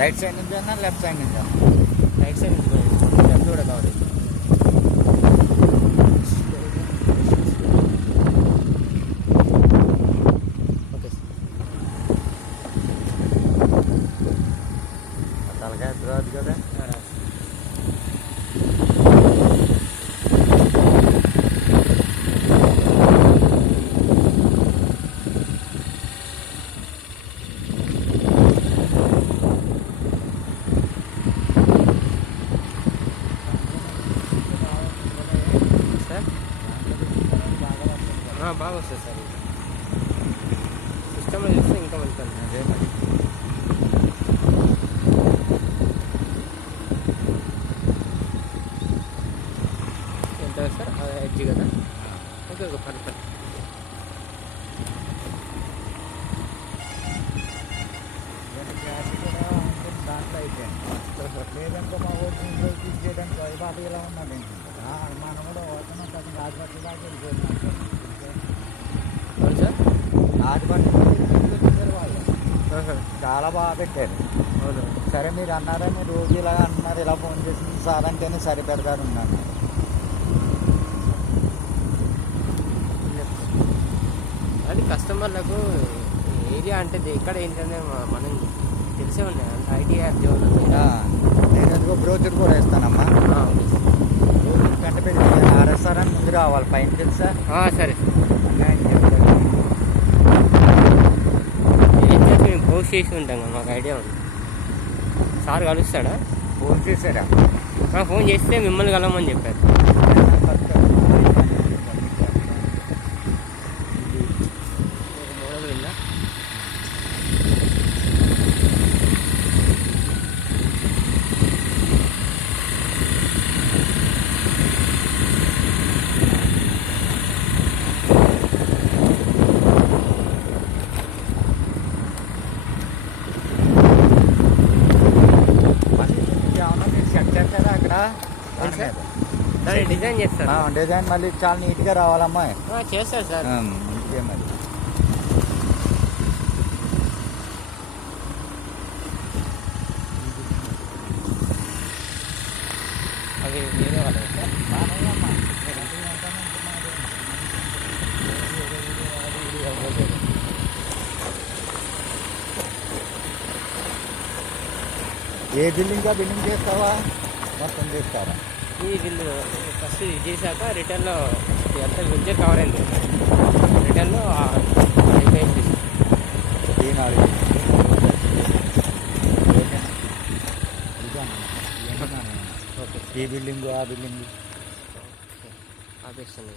Right side నుంచి అన్నా left side నుంచి రైట్ సైడ్ నుంచి లెఫ్ట్ కూడా కావాలి. Okay sir. తలకాయ రాదు కదా. బాగా వస్తుంది సార్. సిస్టంలో చేస్తే ఇంకా మంచిది. అదే మరి ఎంత సార్ ఎడ్జి కదా. Okay okay perfect. దాంట్లో అయిపోయింది. లేదంటే మా ఊరికి ఇంట్లో తీసేయడానికి వైపాటు ఇలా ఉన్నది. మనం కూడా వస్తున్నాం కదా, రాజపట్ల దాకా వెళ్ళిపోతున్నాం సార్. రాజపట్ల వాళ్ళు చాలా బాగా పెట్టారు. అవును. సరే మీరు అన్నారని రోజు ఇలా అంటున్నారు, ఇలా ఫోన్ చేసి సార్ అంటేనే సరి పెడతారు ఉన్నాను. అది కస్టమర్లకు ఏరియా అంటే ఎక్కడ ఏంటంటే మనం తెలిసే ఉన్నాయి. అంటే ఐటీఐ ఉద్యోగులు నేను ఎందుకో బ్రోచర్ కూడా ఇస్తానమ్మా. గంట పెట్టి ఆర్ఎస్ఆర్ అని ముందు రావాలి పైన తెలుసా. సరే ఏం చేస్తే మేము పోస్ట్ చేసి ఉంటాం కదా, మాకు ఐడియా ఉంది. సార్ కలుస్తాడా? ఫోన్ చేశారా? ఫోన్ చేస్తే మిమ్మల్ని కలవమని చెప్పారు. అక్కడ డిజైన్ చేస్తారు. డిజైన్ మళ్ళీ చాలా నీట్గా రావాలమ్మా. చేస్తారు సార్. ఇంకే మరి అది వేరే వాళ్ళు సార్. ఏ బిల్డింగ్ చేస్తావా? మొత్తం చేస్తారా? ఈ బిల్లు ఫస్ట్ ఇది చేశాక రిటర్న్లో ఎంత వెంచర్ కవర్ అయింది. రిటర్న్లో ఈ బిల్డింగ్ ఆ బిల్డింగ్ ఆపేస్తాను.